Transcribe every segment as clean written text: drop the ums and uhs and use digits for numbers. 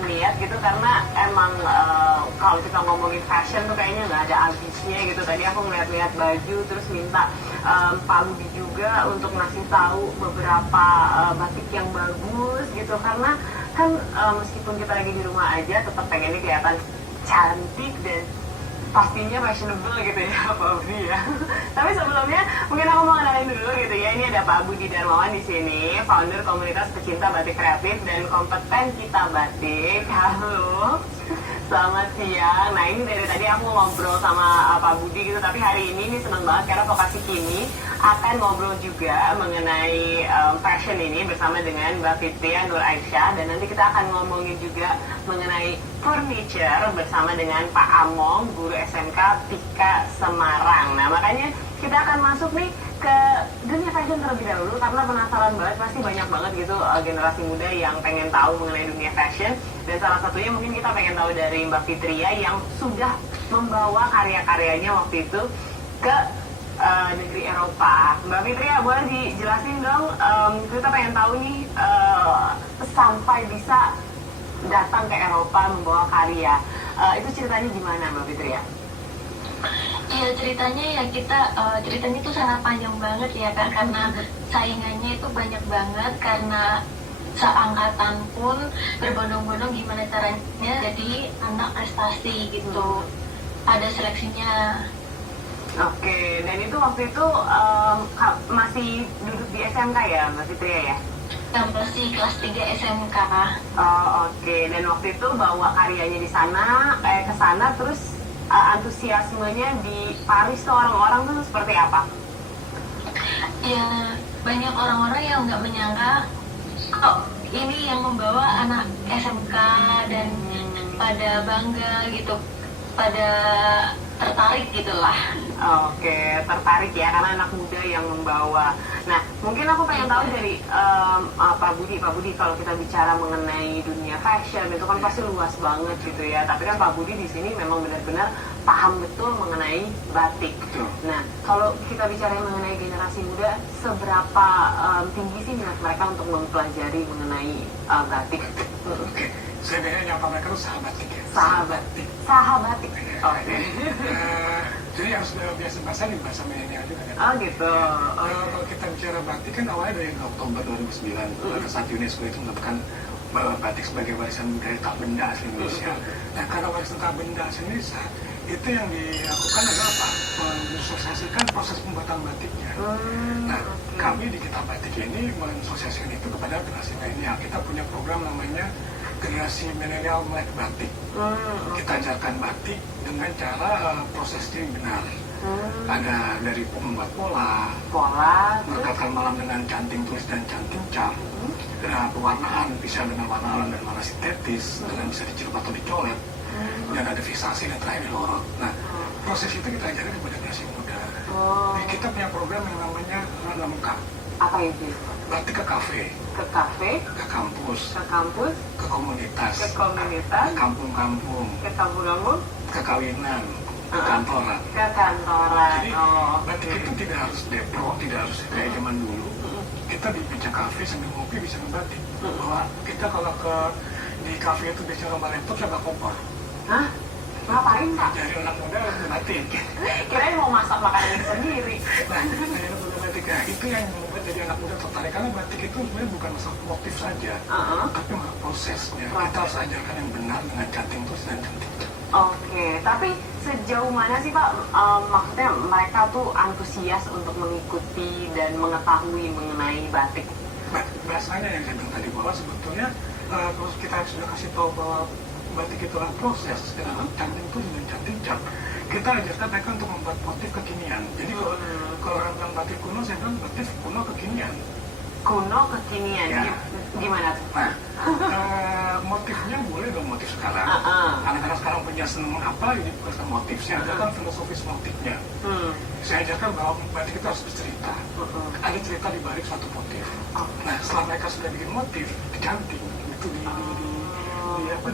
lihat-lihat gitu karena emang kalau kita ngomongin fashion tuh kayaknya nggak ada habisnya gitu. Tadi aku ngeliat-lihat baju terus minta Pak Budi juga untuk ngasih tahu beberapa batik yang bagus gitu karena kan meskipun kita lagi di rumah aja tetap pengennya kelihatan cantik dan pastinya fashionable gitu ya Pak Budi ya. Tapi sebelumnya mungkin aku mau kenalin dulu gitu ya. Ini ada Pak Budi Darmawan di sini, founder komunitas pecinta batik kreatif dan kompeten Kita Batik. Halo. Selamat siang. Nah ini dari tadi aku ngobrol sama Pak Budi gitu, tapi hari ini senang banget karena Vokasi Kini akan ngobrol juga mengenai fashion ini bersama dengan Mbak Fitria Nur Aisyah, dan nanti kita akan ngomongin juga mengenai furniture bersama dengan Pak Among, guru SMK Tika Semarang. Nah makanya kita akan masuk nih ke dunia fashion terlebih dahulu karena penasaran banget, pasti banyak banget gitu generasi muda yang pengen tahu mengenai dunia fashion, dan salah satunya mungkin kita pengen tahu dari Mbak Fitria yang sudah membawa karya-karyanya waktu itu ke negeri Eropa. Mbak Fitria boleh dijelasin dong, kita pengen tahu nih sampai bisa datang ke Eropa membawa karya, itu ceritanya gimana Mbak Fitria? Iya, ceritanya ya ceritanya itu sangat panjang banget ya Kak, karena saingannya itu banyak banget, karena seangkatan pun berbondong-bondong gimana caranya jadi anak prestasi gitu. Ada seleksinya. Oke, dan itu waktu itu masih duduk di SMK ya Mbak Fitria ya? Yang masih kelas 3 SMK. Oh, oke, dan waktu itu bawa karyanya di sana, ke sana terus antusiasmenya di Paris tuh orang-orang tuh seperti apa? Ya, banyak orang-orang yang nggak menyangka kok ini yang membawa anak SMK, dan pada bangga gitu, pada tertarik gitulah. Oke, tertarik ya karena anak muda yang membawa. Nah, mungkin aku pengen tahu dari Pak Budi kalau kita bicara mengenai dunia fashion itu kan pasti luas banget gitu ya. Tapi kan Pak Budi di sini memang benar-benar paham betul mengenai batik. Nah, kalau kita bicara mengenai generasi muda, seberapa tinggi sih minat mereka untuk mempelajari mengenai batik? Oke, saya biasanya nyapa mereka tuh sahabatik ya. Sahabatik. Oke. Jadi harus biasa bahasa di bahasa milenial juga kan. Oh gitu. Kalau kita bicara batik kan awalnya dari Oktober 2009 pada saat UNESCO itu menetapkan batik sebagai warisan budaya tak benda asli Indonesia. Nah karena warisan tak benda asli Indonesia itu yang dilakukan adalah apa? Mensosialisasikan proses pembuatan batiknya. Nah kami di Kita Batik ini mensosialisasikan itu kepada generasi milenial. Kita punya program namanya generasi milenial melek batik. Kita ajarkan batik dengan cara prosesnya yang benar. Ada dari membuat pola, merekatkan malam dengan canting tulis dan canting cap. Pewarnaan bisa dengan warna alam dan warna sintetis, dengan bisa dicelup atau dicoret. Dan ada fiksasi dan terakhir dilorot. Nah, proses itu kita ajarkan kepada generasi muda. Jadi kita punya program yang namanya lengkap. Apa itu? Batik ke kafe. Ke kafe? Ke kampus. Ke kampus? Ke komunitas. Ke komunitas? Ke kampung-kampung. Ke kampung-kampung? Ke kawinan. Ke kantoran. Ke kantoran. Jadi batik itu tidak harus depro, tidak harus kayak zaman dulu. Kita di meja kafe sambil ngopi bisa membatik. Bahwa kita kalau di kafe itu biasanya lomba laptop sama kompor. Hah? Ngapain Pak? Jadi anak muda batik. Kirain mau masak makanan sendiri. Nah, anak muda batik itu yang membuat jadi anak muda tertarik, karena batik itu sebenarnya bukan masalah motif saja, tapi masalah prosesnya. Kita harus ajarkan yang benar dengan canting tulis dan canting cap. Oke, tapi sejauh mana sih Pak, maksudnya mereka tuh antusias untuk mengikuti dan mengetahui mengenai batik? Bahasanya yang saya bilang tadi, bahwa sebetulnya kalau kita sudah kasih tahu bahwa batik itu adalah proses dengan canting tulis dan canting cap, kita ajarkan mereka untuk membuat motif kekinian. Jadi kalau orang bilang batik kuno, saya bilang batik kuno kekinian. Kuno kekinian, ya. Gimana tuh? Nah, motifnya boleh dong motif sekarang. Anak-anak sekarang punya senang apa, ini bukan motif. Saya ajarkan filosofis motifnya. Saya ajarkan bahwa batik itu harus bercerita. Ada cerita di balik suatu motif. Nah, setelah mereka sudah bikin motif, dicanting, itu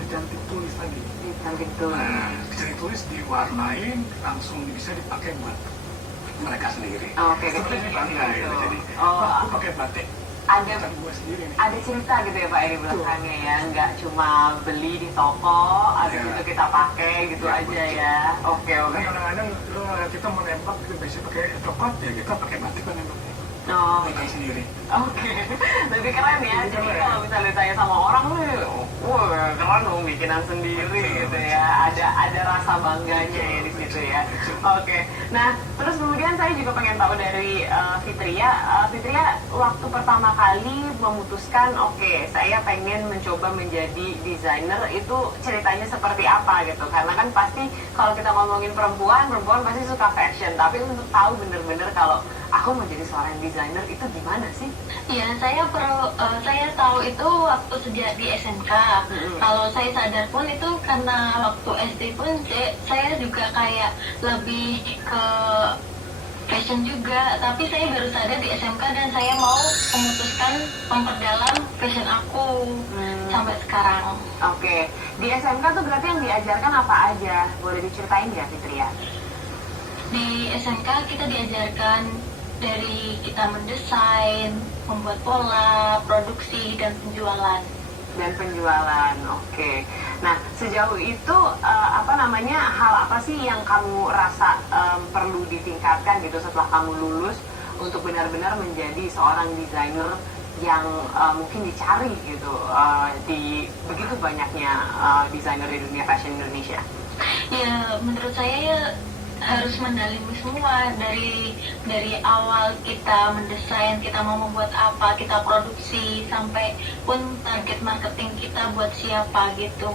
dicanting tulis lagi. Dicanting tulis. Nah, dicanting tulis diwarnain, langsung bisa dipakai buat mereka sendiri. Oke, itu bangga ya. Jadi, aku pakai batik ada bukan gue sendiri nih. ada cerita gitu ya Pak di belakangnya ya, nggak cuma beli di toko, habis Ya. itu kita pakai gitu Ya, aja betul. ya. Oke Kan oke. kadang-kadang kita mau nembak gitu, biasanya pakai coklat ya kita pakai batik kan nembaknya. Oh, Bukan sendiri. oke. Lebih keren ya. Lebih Jadi keren. kalau misalnya ditanya sama orang nih, wah keren dong bikinan sendiri gitu ya. Ada rasa bangganya ya di situ ya. Oke. Nah, terus kemudian saya juga pengen tahu dari Fitria. Fitria, waktu pertama kali memutuskan, oke, saya pengen mencoba menjadi desainer, itu ceritanya seperti apa gitu? Karena kan pasti kalau kita ngomongin perempuan pasti suka fashion. Tapi untuk tahu bener-bener kalau aku mau jadi seorang desainer itu gimana sih? Ya, saya tahu itu waktu sejak di SMK. Kalau saya sadar pun itu karena waktu SD pun saya juga kayak lebih ke fashion juga. Tapi saya baru sadar di SMK dan saya mau memutuskan memperdalam fashion aku sampai sekarang. Oke, di SMK tuh berarti yang diajarkan apa aja? Boleh diceritain nggak Fitria? Di SMK kita diajarkan dari kita mendesain, membuat pola, produksi, dan penjualan. Dan penjualan, oke. Nah, sejauh itu hal apa sih yang kamu rasa perlu ditingkatkan gitu setelah kamu lulus untuk benar-benar menjadi seorang desainer yang mungkin dicari gitu di begitu banyaknya desainer di dunia fashion Indonesia? Ya, menurut saya ya harus mendalami semua dari awal kita mendesain, kita mau membuat apa, kita produksi, sampai pun target marketing kita buat siapa gitu.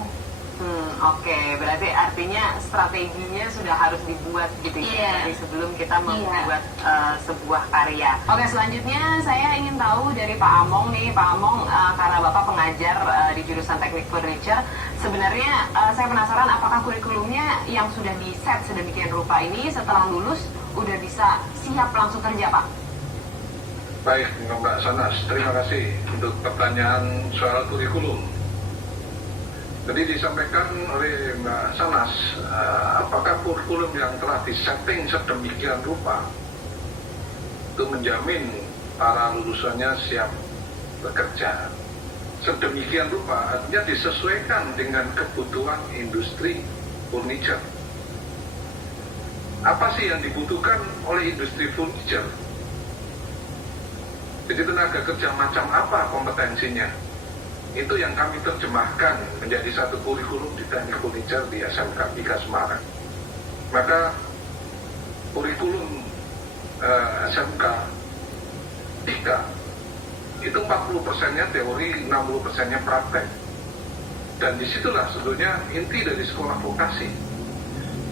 Oke, berarti artinya strateginya sudah harus dibuat gitu ya Iya. dari sebelum kita membuat sebuah karya. Oke, selanjutnya saya ingin tahu dari Pak Among nih, Pak Among karena Bapak pengajar di jurusan Teknik Furniture, sebenarnya saya penasaran apakah kurikulumnya yang sudah di-set sedemikian rupa ini setelah lulus udah bisa siap langsung kerja, Pak? Baik, Mbak Sanas, terima kasih untuk pertanyaan soal kurikulum. Tadi disampaikan oleh Mbak Sanas, apakah kurikulum yang telah disetting sedemikian rupa itu menjamin para lulusannya siap bekerja? Sedemikian rupa artinya disesuaikan dengan kebutuhan industri furniture. Apa sih yang dibutuhkan oleh industri furniture? Jadi tenaga kerja macam apa kompetensinya? Itu yang kami terjemahkan menjadi satu kurikulum di teknik furniture di SMK 3 Semarang. Maka kurikulum SMK 3 itu 40%-nya teori, 60%-nya praktek. Dan disitulah sebetulnya inti dari sekolah vokasi.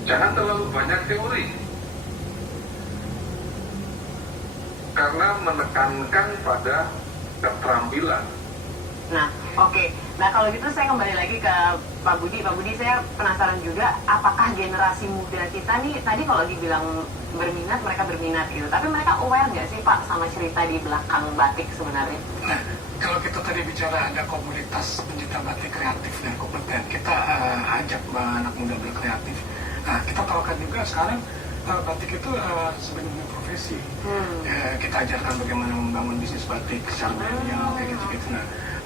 Jangan terlalu banyak teori, karena menekankan pada keterampilan. Nah, oke. Nah, kalau gitu saya kembali lagi ke Pak Budi. Pak Budi, saya penasaran juga apakah generasi muda kita nih, tadi kalau dibilang berminat, mereka berminat gitu. Tapi mereka aware nggak sih Pak sama cerita di belakang batik sebenarnya? Nah, kalau kita tadi bicara ada komunitas pencinta batik kreatif dan kompeten, kita ajak anak muda berkreatif. Nah, kita tahukan juga sekarang batik itu sebenarnya profesi. Kita ajarkan bagaimana membangun bisnis batik secara milenial, kayak gitu-gitu.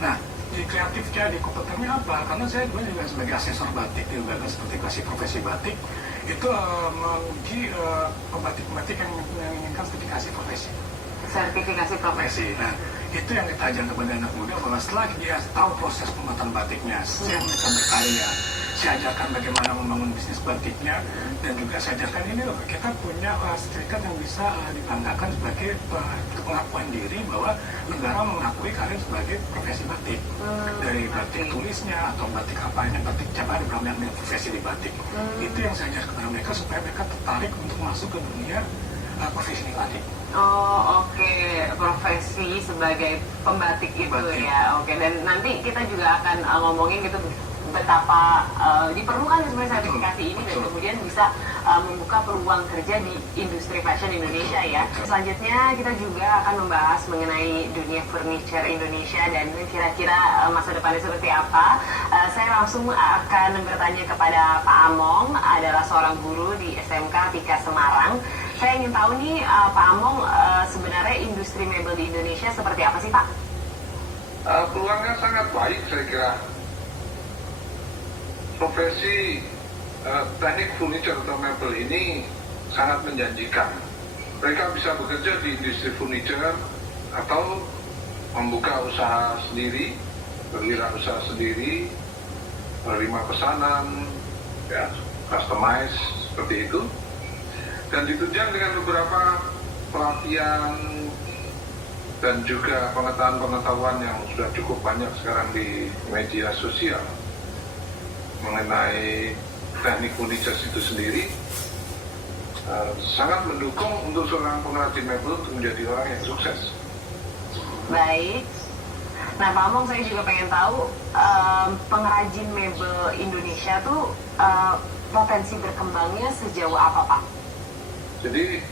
Nah, di kreatifnya, di kompetennya apa? Karena saya juga sebagai asesor batik di lembaga sertifikasi profesi batik itu menguji pembatik-pembatik yang menginginkan sertifikasi profesi. Sertifikasi profesi. Nah, itu yang kita ajarkan kepada anak muda bahwa setelah dia tahu proses pembuatan batiknya, sejak mereka berkarya, saya ajarkan bagaimana membangun bisnis batiknya, dan juga saya ajarkan ini loh, kita punya sertifikat yang bisa dibanggakan sebagai pengakuan diri bahwa negara mengakui kalian sebagai profesi batik. Dari batik tulisnya atau batik apa ini, batik cabang ada berapa yang profesi di batik. Itu yang saya ajarkan kepada mereka supaya mereka tertarik untuk masuk ke dunia profesi batik. Oh, oke. Profesi sebagai pembatik itu Batik. ya. Oke, dan nanti kita juga akan ngomongin gitu betapa diperlukan sebenarnya sertifikasi ini dan kemudian bisa membuka peluang kerja di industri fashion Indonesia ya. Selanjutnya kita juga akan membahas mengenai dunia furniture Indonesia dan kira-kira masa depannya seperti apa. Saya langsung akan bertanya kepada Pak Among, adalah seorang guru di SMK Tika Semarang. Saya ingin tahu nih Pak Among, sebenarnya industri mebel di Indonesia seperti apa sih Pak? Peluangnya sangat baik saya kira. Profesi teknik furniture atau mebel ini sangat menjanjikan. Mereka bisa bekerja di industri furniture atau membuka usaha sendiri, berwirausaha sendiri, menerima pesanan, ya, customize seperti itu, dan ditunjang dengan beberapa pelatihan dan juga pengetahuan-pengetahuan yang sudah cukup banyak sekarang di media sosial mengenai teknik furniture itu sendiri. Sangat mendukung untuk seorang pengrajin mebel untuk menjadi orang yang sukses. Baik. Nah Pak Among, saya juga pengen tahu pengrajin mebel Indonesia tuh potensi berkembangnya sejauh apa Pak? Jadi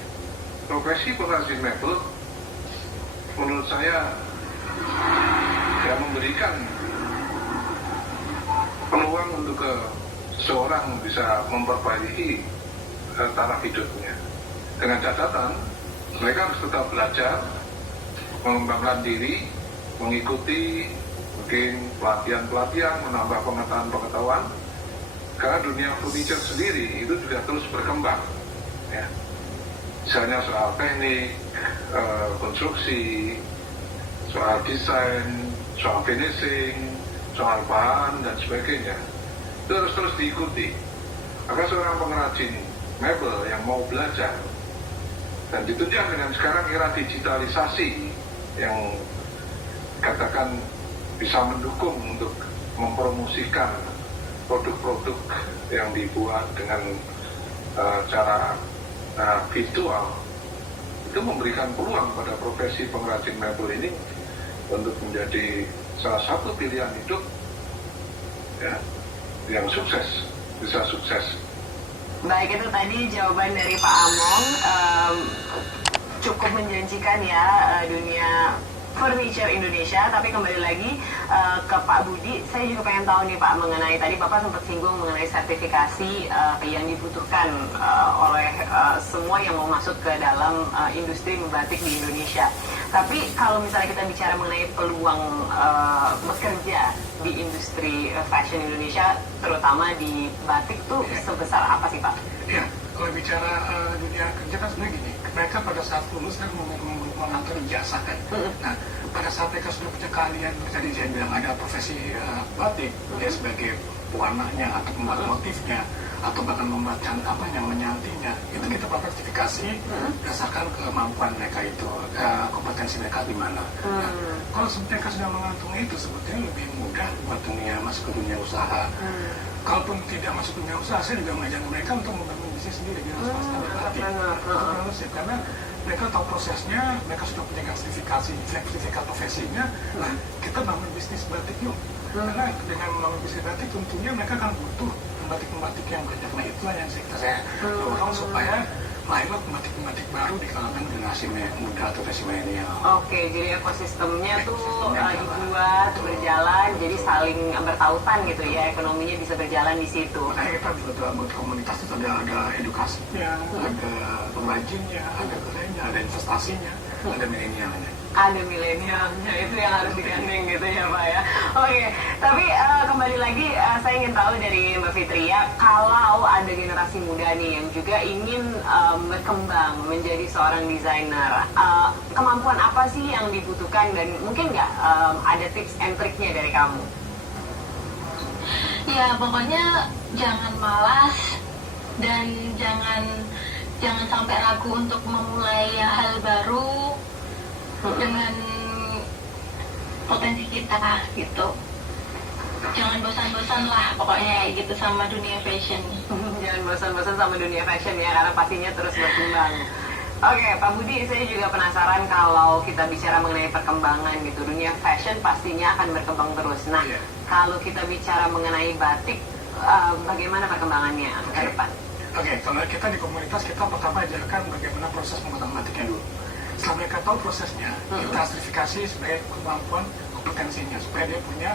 profesi pengrajin mebel menurut saya ya memberikan peluang untuk seorang bisa memperbaiki taraf hidupnya. Dengan catatan mereka harus tetap belajar, mengembangkan diri, mengikuti mungkin pelatihan-pelatihan, menambah pengetahuan-pengetahuan, karena dunia furniture sendiri itu juga terus berkembang ya. Misalnya soal teknik, konstruksi, soal desain, soal finishing, soal bahan dan sebagainya, itu harus terus diikuti. Maka seorang pengrajin mebel yang mau belajar dan ditunjang dengan sekarang era digitalisasi yang katakan bisa mendukung untuk mempromosikan produk-produk yang dibuat dengan cara virtual, itu memberikan peluang pada profesi pengrajin mebel ini untuk menjadi salah satu pilihan hidup ya, yang sukses, bisa sukses. Baik, itu tadi jawaban dari Pak Among. Cukup menjanjikan ya dunia furniture Indonesia. Tapi kembali lagi ke Pak Budi, saya juga pengen tahu nih Pak, mengenai tadi Bapak sempat singgung mengenai sertifikasi yang dibutuhkan oleh semua yang mau masuk ke dalam industri membatik di Indonesia. Tapi kalau misalnya kita bicara mengenai peluang bekerja di industri fashion Indonesia, terutama di batik tuh sebesar apa sih Pak? Ya, kalau bicara dunia kerja kan sebenarnya gini, mereka pada saat lulus kan mengantar ijazah kan. Nah, pada saat mereka sudah punya keahlian, tadi saya bilang ada profesi batik, dia sebagai pewarnanya atau pembuat motifnya, atau bahkan membuat menyantinya, itu kita sertifikasi berdasarkan kemampuan mereka itu, kompetensi mereka di mana. Nah, kalau mereka sudah mengantungi itu, sebetulnya lebih mudah buat dunia masuk ke dunia usaha. Kalaupun tidak masuk dunia usaha, saya juga mengajarkan mereka untuk membangun bisnis sendiri di swasta batik. Karena mereka tahu prosesnya, mereka sudah punya sertifikat profesinya. Nah, kita bangun bisnis batik yuk. Karena dengan membangun bisnis batik tentunya mereka akan butuh pembatik-pembatik yang banyak. Nah, itulah yang saya dorong supaya lahirlah pembatik-pembatik baru di kalangan generasi muda atau generasi milenial. Oke, jadi ekosistemnya tuh dibuat, berjalan, jadi saling bertautan gitu ya, ekonominya bisa berjalan di situ. Makanya kita juga buat komunitas itu ada edukasinya, ada pengrajinnya, ada kerjanya, ada investasinya, ada milenialnya. Ada milenialnya, itu yang harus digandeng gitu ya Pak ya. Oke, tapi kembali lagi saya ingin tahu dari Mbak Fitria, kalau ada generasi muda nih yang juga ingin berkembang menjadi seorang desainer, kemampuan apa sih yang dibutuhkan dan mungkin nggak ada tips and triknya dari kamu? Ya pokoknya jangan malas dan jangan sampai ragu untuk memulai hal baru dengan potensi kita gitu. Jangan bosan-bosan lah pokoknya gitu sama dunia fashion. Jangan bosan-bosan sama dunia fashion ya, karena pastinya terus berkembang. Oke, Pak Budi, saya juga penasaran kalau kita bicara mengenai perkembangan gitu, dunia fashion pastinya akan berkembang terus. Nah, kalau kita bicara mengenai batik, bagaimana perkembangannya ke depan? Oke, kalau kita di komunitas, kita pertama ajarkan bagaimana proses pembuatan batiknya dulu. Setelah mereka tahu prosesnya, kita sertifikasi sebagai kemampuan kompetensinya, supaya dia punya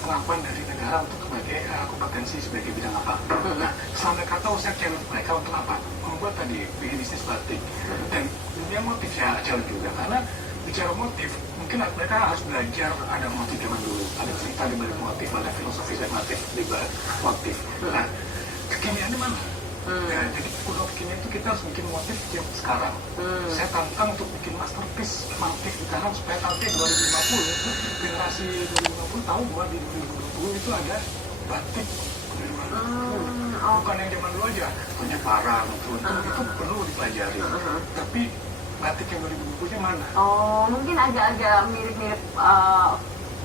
pengakuan dari negara untuk sebagai kompetensi sebagai bidang apa. Nah, setelah mereka tahu, saya challenge mereka untuk apa? Membuat tadi bisnis batik. Dan dunia motif saya challenge juga, karena bicara motif, mungkin mereka harus belajar ada motif zaman dulu, ada cerita di balik motif, ada filosofi dari motif di balik motif. Nah, kekiniannya mana? Ya, jadi kuda kekinian itu kita harus bikin motif yang sekarang. Saya tantang untuk bikin masterpiece motif sekarang supaya nanti 2050 generasi 2050 tahu bahwa di 2020 itu ada batik dari mana. Bukan yang zaman dulu aja, hanya parang, itu perlu dipelajari. Tapi batik yang 2020 nya mana? Oh, mungkin agak-agak mirip-mirip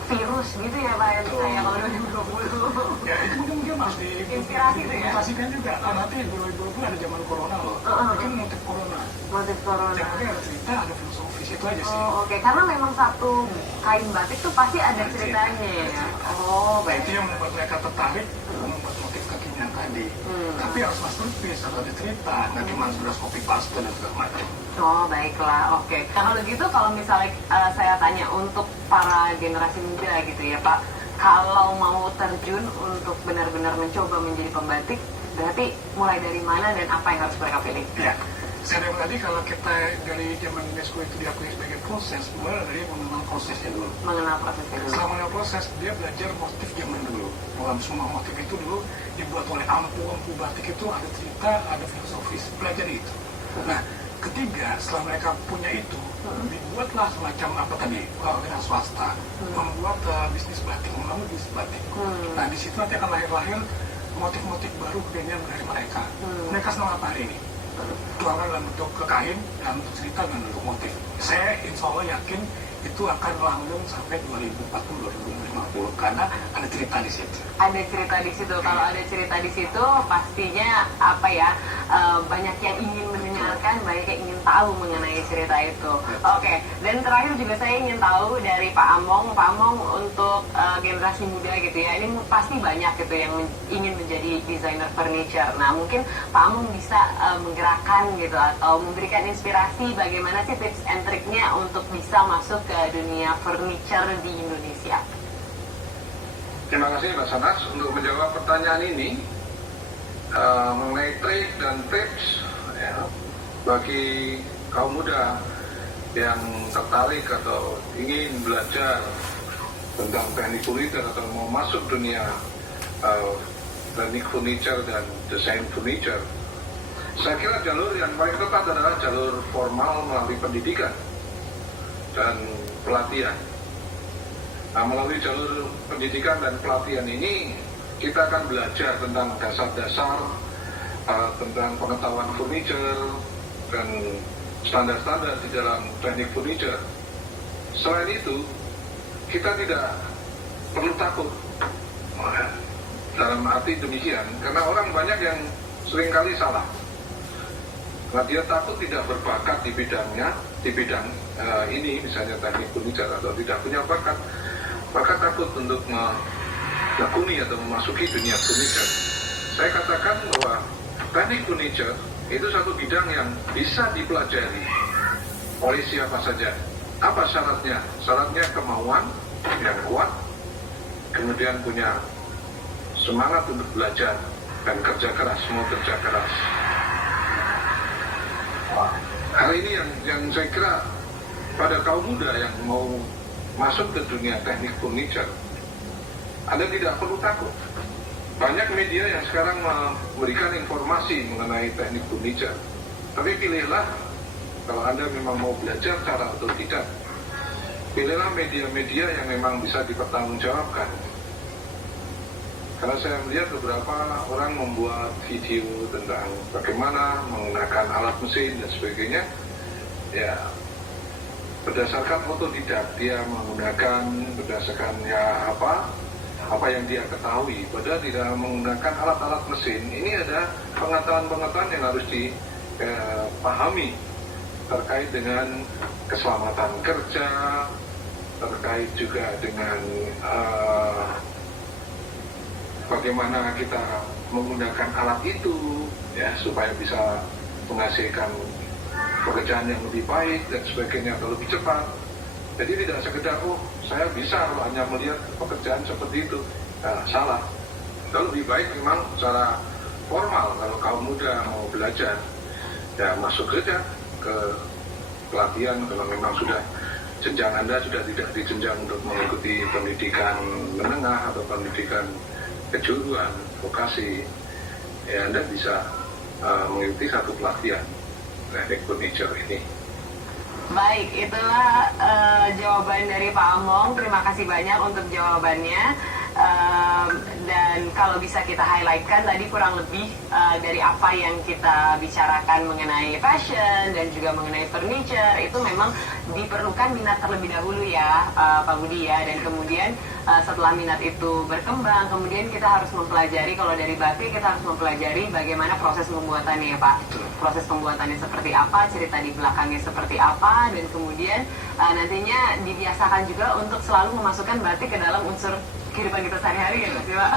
virus gitu ya Pak, yang saya kalau 2020. Ya, itu mungkin harus Inspirasi tuh ya? diinspirasikan juga. Nanti 2020 ada zaman corona loh. Mungkin motif corona. Motif corona. Yang penting ada cerita, ada filosofis, itu aja sih. Oh, oke. Karena memang satu kain batik tuh pasti ada ceritanya ya. Oh, Nah, baik. itu yang membuat mereka tertarik membuat motif kekinian tadi. Tapi harus masterpiece, harus ada cerita, nggak cuma sudah copy paste dan segala macam. Oh, baiklah. Oke. Nah, kalau gitu, kalau misalnya saya tanya untuk para generasi muda gitu ya Pak, kalau mau terjun untuk benar-benar mencoba menjadi pembatik, berarti mulai dari mana dan apa yang harus mereka pilih? Ya, saya bilang tadi kalau kita dari zaman UNESCO itu diakui sebagai proses, mulai dari mengenal prosesnya dulu. Mengenal prosesnya dulu. Selama mengenal proses, dia belajar motif zaman dulu. Dalam semua motif itu dulu dibuat oleh ampu batik itu ada cerita, ada filosofis, pelajari itu. Nah, ketiga, setelah mereka punya itu, dibuatlah semacam apa tadi, dengan swasta, membuat bisnis batik, membangun bisnis batik. Nah, di situ nanti akan lahir motif-motif baru kekinian dari mereka. Mereka senang apa hari ini? Tuangan dalam bentuk kain, dalam bentuk cerita, dan bentuk motif. Saya insya Allah yakin itu akan langgeng sampai 2040-2050 karena ada cerita di situ. Ada cerita di situ. Kalau ada cerita di situ, pastinya apa ya? Banyak yang ingin mendengarkan, banyak yang ingin tahu mengenai cerita itu. Oke. Dan terakhir juga saya ingin tahu dari Pak Among. Pak Among untuk generasi muda gitu ya. Ini pasti banyak gitu yang ingin menjadi desainer furniture. Nah, mungkin Pak Among bisa menggerakkan gitu atau memberikan inspirasi bagaimana sih tips and triknya untuk bisa masuk ke dunia furniture di Indonesia. Terima kasih Mbak Sanas untuk menjawab pertanyaan ini mengenai trik dan tips ya, bagi kaum muda yang tertarik atau ingin belajar tentang teknik furniture atau mau masuk dunia teknik furniture dan desain furniture. Saya kira jalur yang paling tepat adalah jalur formal melalui pendidikan dan pelatihan. Nah, melalui jalur pendidikan dan pelatihan ini kita akan belajar tentang dasar-dasar tentang pengetahuan furniture dan standar-standar di dalam teknik furniture. Selain itu, kita tidak perlu takut dalam arti demikian, karena orang banyak yang seringkali salah. Nah, dia takut tidak berbakat di bidangnya, di bidang ini misalnya teknik furniture atau tidak punya bakat, maka takut untuk menekuni atau memasuki dunia furniture. Saya katakan bahwa teknik furniture itu satu bidang yang bisa dipelajari oleh siapa saja. Apa syaratnya? Syaratnya kemauan yang kuat, kemudian punya semangat untuk belajar dan kerja keras, mau kerja keras. Hal ini yang saya kira pada kaum muda yang mau masuk ke dunia teknik furniture, Anda tidak perlu takut. Banyak media yang sekarang memberikan informasi mengenai teknik furniture. Tapi pilihlah, kalau Anda memang mau belajar cara atau tidak, pilihlah media-media yang memang bisa dipertanggungjawabkan. Karena saya melihat beberapa orang membuat video tentang bagaimana menggunakan alat mesin dan sebagainya, ya berdasarkan otodidak, dia menggunakan berdasarkan ya apa yang dia ketahui, padahal tidak menggunakan alat-alat mesin. Ini ada pengetahuan-pengetahuan yang harus dipahami terkait dengan keselamatan kerja, terkait juga dengan bagaimana kita menggunakan alat itu ya supaya bisa menghasilkan pekerjaan yang lebih baik dan sebagainya atau lebih cepat. Jadi tidak sekedar saya bisa kalau hanya melihat pekerjaan seperti itu. Nah, salah. Kalau lebih baik memang secara formal kalau kaum muda mau belajar ya masuk saja ke pelatihan kalau memang sudah jenjang Anda sudah tidak dijenjang untuk mengikuti pendidikan menengah atau pendidikan kejuruan, vokasi, ya Anda bisa mengikuti satu pelatihan teknik furniture ini. Baik, itulah jawaban dari Pak Among. Terima kasih banyak untuk jawabannya. Dan kalau bisa kita highlightkan tadi kurang lebih dari apa yang kita bicarakan mengenai fashion dan juga mengenai furniture, itu memang diperlukan minat terlebih dahulu ya Pak Budi ya. Dan kemudian setelah minat itu berkembang, kemudian kita harus mempelajari, kalau dari batik kita harus mempelajari bagaimana proses pembuatannya ya Pak. Proses pembuatannya seperti apa, cerita di belakangnya seperti apa, dan kemudian nantinya dibiasakan juga untuk selalu memasukkan batik ke dalam unsur kehidupan kita sehari-hari ya sih Pak.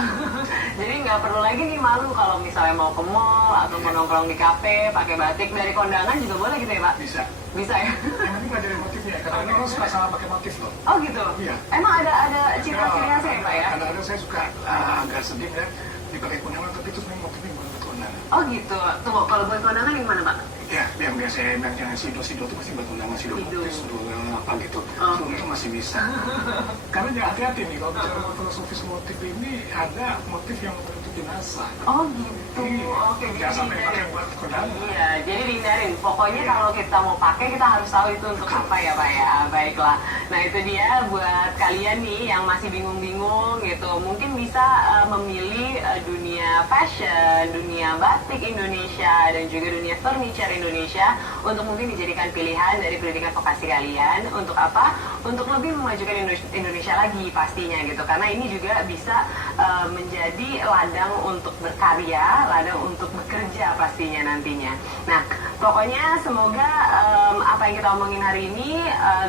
Jadi nggak perlu lagi nih malu kalau misalnya mau ke mall atau mau nongkrong di kafe pakai batik. Dari kondangan juga boleh gitu ya Pak? Bisa. Bisa ya? Yang penting pelajari motifnya. Kadang-kadang orang suka salah pakai motif loh. Oh gitu? Iya. Emang ada ciri khasnya ya Pak ya? Kadang-kadang saya suka agak sedih ya dipakai kondangan, tapi itu sebenarnya motifnya bukan buat kondangan. Oh gitu. Tunggu, kalau buat kondangan yang mana Pak? Ya, yang biasa yang sido itu pasti buat undangan sido motif, apa gitu. Itu masih bisa. Karena jangan hati-hati nih kalau bicara filosofis motif ini ada motif yang untuk jenazah. Oh gitu. Oke. Jangan sampai pakai buat kondangan. Iya, jadi dihindarin. Pokoknya kalau kita mau pakai kita harus tahu itu untuk apa ya Pak ya. Baiklah. Nah itu dia buat kalian nih yang masih bingung-bingung gitu. Mungkin bisa memilih dunia fashion, dunia batik Indonesia, dan juga dunia furniture Indonesia untuk mungkin dijadikan pilihan dari pendidikan vokasi kalian. Untuk apa? Untuk lebih memajukan Indonesia lagi pastinya gitu. Karena ini juga bisa menjadi ladang untuk berkarya, ladang untuk bekerja pastinya nantinya. Nah, pokoknya semoga apa yang kita omongin hari ini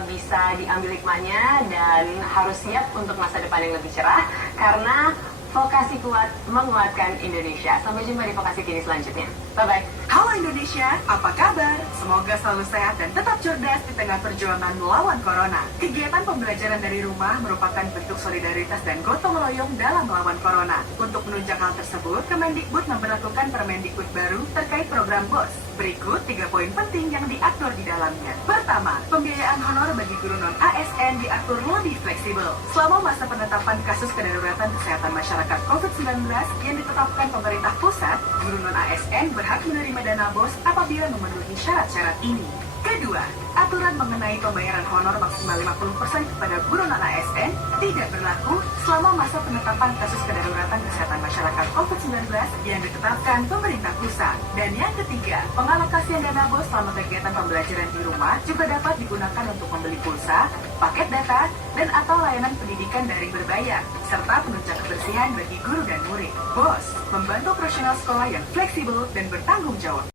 bisa diambil hikmahnya dan harus siap untuk masa depan yang lebih cerah karena Vokasi Kuat menguatkan Indonesia. Sampai jumpa di Vokasi Kini selanjutnya. Bye-bye. Halo Indonesia, apa kabar? Semoga selalu sehat dan tetap cerdas di tengah perjuangan melawan Corona. Kegiatan pembelajaran dari rumah merupakan bentuk solidaritas dan gotong royong dalam melawan Corona. Untuk menunjang hal tersebut, Kemendikbud memberlakukan Permendikbud baru terkait program BOS. Berikut 3 poin penting yang diatur di dalamnya. Pertama, pembiayaan honor bagi guru non-ASN diatur lebih fleksibel. Selama masa penetapan kasus kedaruratan kesehatan masyarakat COVID-19 yang ditetapkan pemerintah pusat, guru non-ASN berhak menerima dana BOS apabila memenuhi syarat-syarat ini. Kedua, aturan mengenai pembayaran honor maksimal 50% kepada guru non-ASN tidak berlaku selama masa penetapan kasus kedaruratan kesehatan masyarakat COVID-19 yang ditetapkan pemerintah pusat. Dan yang ketiga, pengalokasian dana BOS selama kegiatan pembelajaran di rumah juga dapat digunakan untuk membeli pulsa, paket data, dan atau layanan pendidikan daring berbayar, serta penunjang kebersihan bagi guru dan murid. BOS membantu operasional sekolah yang fleksibel dan bertanggung jawab.